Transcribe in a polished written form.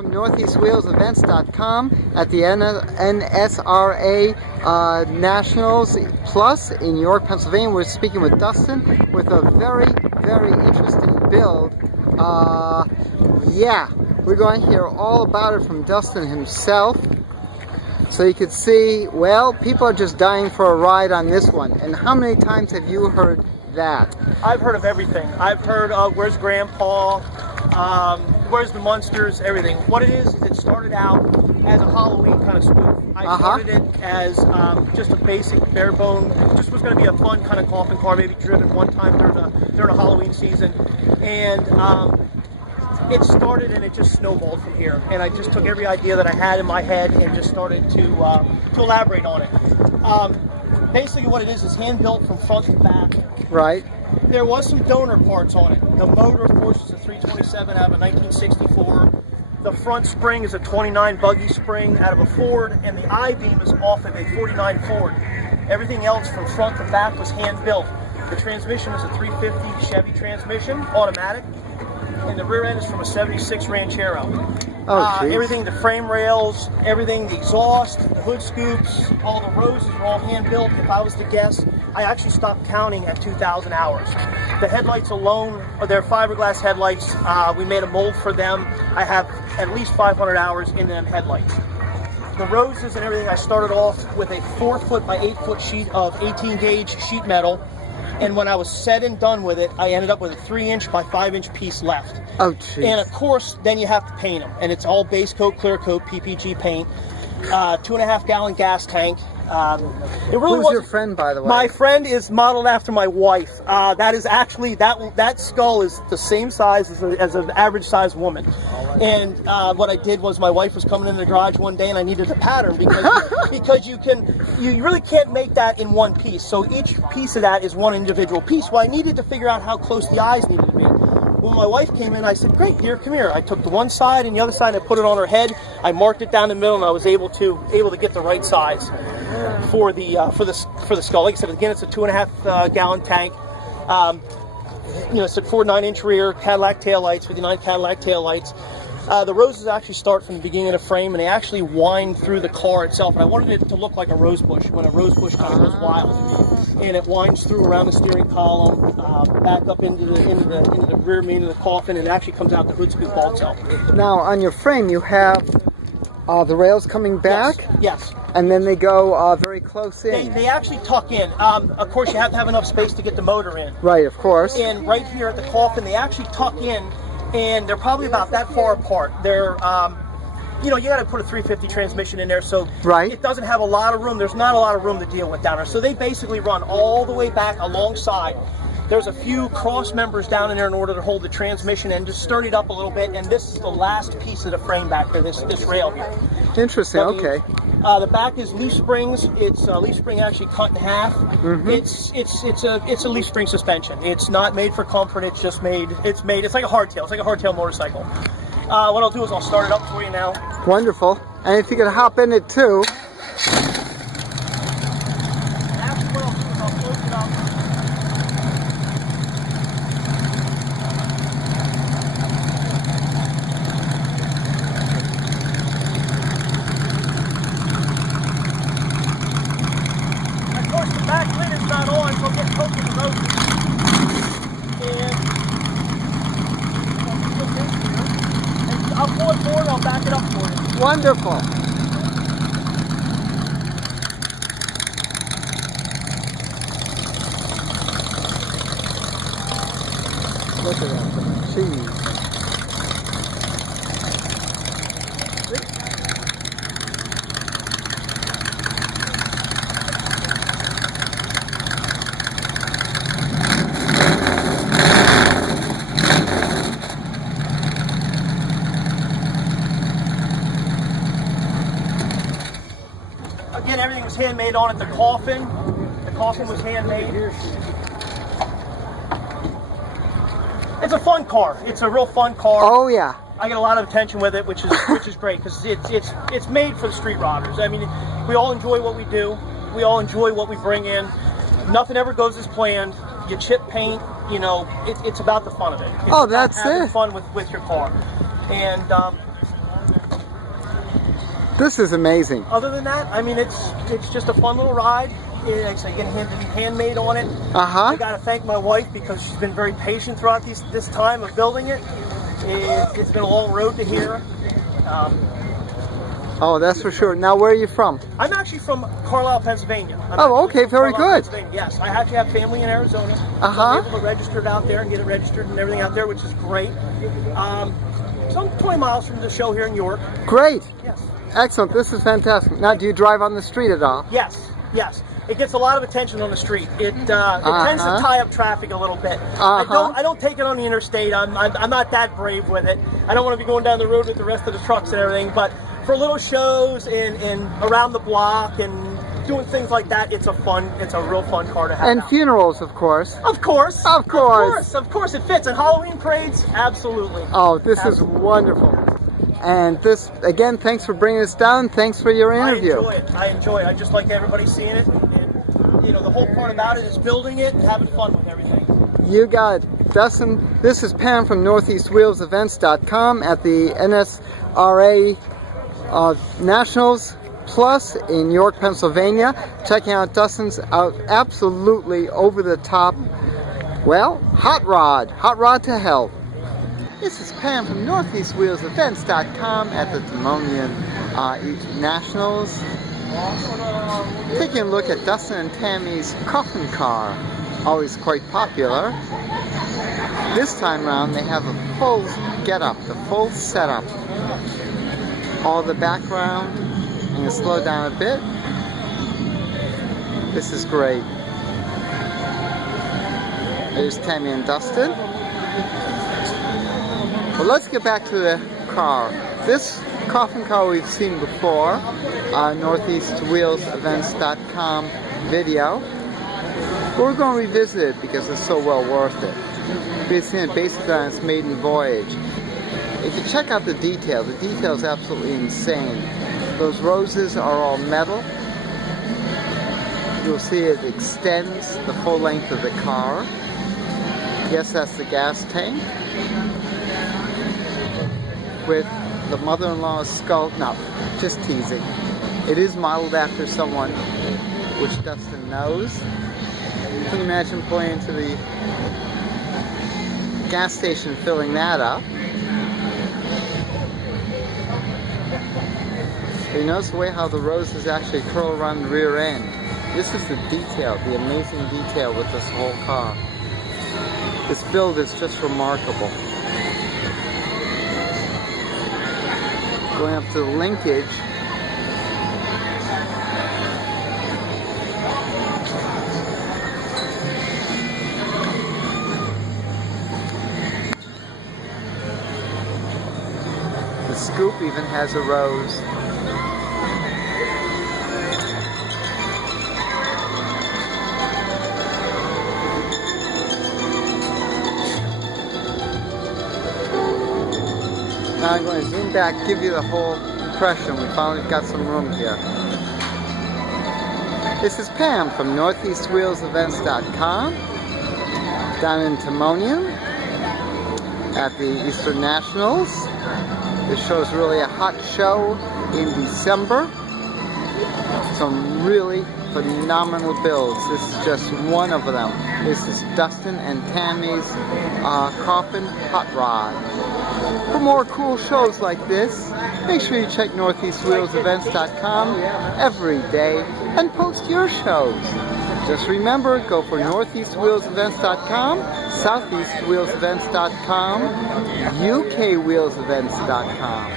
From NortheastWheelsEvents.com at the NSRA Nationals Plus in York, Pennsylvania. We're speaking with Dustin with a very, very interesting build. Yeah, we're going to hear all about it from Dustin himself. So you can see, well, people are just dying for a ride on this one. And how many times have you heard that? I've heard of everything. I've heard of where's Grandpa, where's the Munsters, everything. What it is it started out as a Halloween kind of spoof. I started it as just a basic bare bone, just was going to be a fun kind of coffin car, maybe driven one time during a Halloween season. And it started and it just snowballed from here. And I just took every idea that I had in my head and just started to elaborate on it. Basically what it is hand built from front to back. Right. There was some donor parts on it. The motor, of course, is a 327 out of a 1964. The front spring is a 29 buggy spring out of a Ford, and the I-beam is off of a 49 Ford. Everything else from front to back was hand built. The transmission is a 350 Chevy transmission, automatic, and the rear end is from a 76 Ranchero. Everything, the frame rails, everything, the exhaust, the hood scoops, all the roses are all hand built. If I was to guess, I actually stopped counting at 2,000 hours. The headlights alone, they're fiberglass headlights. We made a mold for them. I have at least 500 hours in them headlights. The roses and everything, I started off with a 4 foot by 8 foot sheet of 18 gauge sheet metal. And when I was said and done with it, I ended up with a 3-inch by 5-inch piece left. Oh, geez. And of course, then you have to paint them. And it's all base coat, clear coat, PPG paint. 2.5 gallon gas tank. It really Who's your friend, by the way? My friend is modeled after my wife. That is actually, that skull is the same size as an average sized woman. And what I did was my wife was coming in the garage one day and I needed a pattern because you really can't make that in one piece. So each piece of that is one individual piece. Well, I needed to figure out how close the eyes needed to be. When my wife came in, I said, "Great, dear, come here." I took the one side and the other side and I put it on her head. I marked it down the middle and I was able to get the right size for the skull. Like I said, again, it's a 2.5 gallon tank. It's a 4.9-inch rear, Cadillac taillights, 59 Cadillac taillights. The roses actually start from the beginning of the frame and they actually wind through the car itself. And I wanted it to look like a rose bush when a rose bush kind of goes wild. And it winds through around the steering column, back up into the rear main of the coffin, and it actually comes out the hood scoop also. Now, on your frame, you have the rails coming back? Yes. And then they go very close in. They actually tuck in. Of course, you have to have enough space to get the motor in. Right, of course. And right here at the coffin, they actually tuck in, and they're probably about that far apart. They're, you got to put a 350 transmission in there, so it doesn't have a lot of room. There's not a lot of room to deal with down there. So they basically run all the way back alongside. There's a few cross members down in there in order to hold the transmission and just sturdy it up a little bit. And this is the last piece of the frame back there, this rail here. Interesting, okay. The back is leaf springs. It's a leaf spring actually cut in half. It's a leaf spring suspension. It's not made for comfort. It's just made. It's like a hardtail. It's like a hardtail motorcycle. What I'll do is I'll start it up for you now. Wonderful. And if you could hop in it too. After what I'll do is I'll close it up. Of course, the back lid is not on, so I'll get coke in the roses. And I'll pull it forward, I'll back it up for you. Wonderful. Look at that. Jeez. Again, everything was handmade on it. The coffin was handmade. It's a fun car. It's a real fun car. Oh yeah. I get a lot of attention with it, which is great because it's made for the street riders. I mean, we all enjoy what we do. We all enjoy what we bring in. Nothing ever goes as planned. You chip paint, you know, it's about the fun of it. It's that's having it. fun with your car. And This is amazing. Other than that, I mean, it's just a fun little ride. It's again handmade on it. I got to thank my wife because she's been very patient throughout this time of building it. It's been a long road to here. Oh, that's for sure. Now, where are you from? I'm actually from Carlisle, Pennsylvania. Oh, okay, very good. Yes, I actually have family in Arizona. So I'm able to register it out there and get it registered and everything out there, which is great. So I'm 20 miles from the show here in York. Great. Yes. Excellent. This is fantastic. Now, do you drive on the street at all? Yes. Yes. It gets a lot of attention on the street. It tends to tie up traffic a little bit. I don't take it on the interstate. I'm not that brave with it. I don't want to be going down the road with the rest of the trucks and everything. But for little shows and around the block and doing things like that, it's a real fun car to have. And funerals, of course. Of course. Of course. Of course it fits. And Halloween parades, absolutely. Oh, this is wonderful. And this, again, thanks for bringing us down. Thanks for your interview. I enjoy it. I just like everybody seeing it. And, you know, the whole part about it is building it and having fun with everything. You got it. Dustin, this is Pam from NortheastWheelsEvents.com at the NSRA Nationals Plus in York, Pennsylvania. Checking out Dustin's absolutely over-the-top, well, hot rod to hell. This is Pam from NortheastWheelsEvents.com at the Timonian Nationals. Taking a look at Dustin and Tammy's Coffin car, always quite popular. This time around they have a full get-up, the full setup. All the background. I'm going to slow down a bit. This is great. There's Tammy and Dustin. Well, let's get back to the car. This Coffin car we've seen before, NortheastWheelsEvents.com video. But we're going to revisit it because it's so well worth it. We've seen it basically on its maiden voyage. If you check out the detail is absolutely insane. Those roses are all metal. You'll see it extends the full length of the car. Yes, that's the gas tank. With the mother-in-law's skull. No, just teasing. It is modeled after someone which Dustin knows. Can you imagine pulling into the gas station filling that up? You notice the way how the roses actually curl around the rear end. This is the detail, the amazing detail with this whole car. This build is just remarkable. Going up to the linkage. The scoop even has a rose. Now I'm going to zoom back, give you the whole impression. We finally got some room here. This is Pam from NortheastWheelsEvents.com down in Timonian at the Eastern Nationals. This show is really a hot show in December. Some really phenomenal builds. This is just one of them. This is Dustin and Tammy's Coffin Hot Rod. For more cool shows like this, make sure you check NortheastWheelsEvents.com every day and post your shows. Just remember, go for NortheastWheelsEvents.com, SoutheastWheelsEvents.com, UKWheelsEvents.com.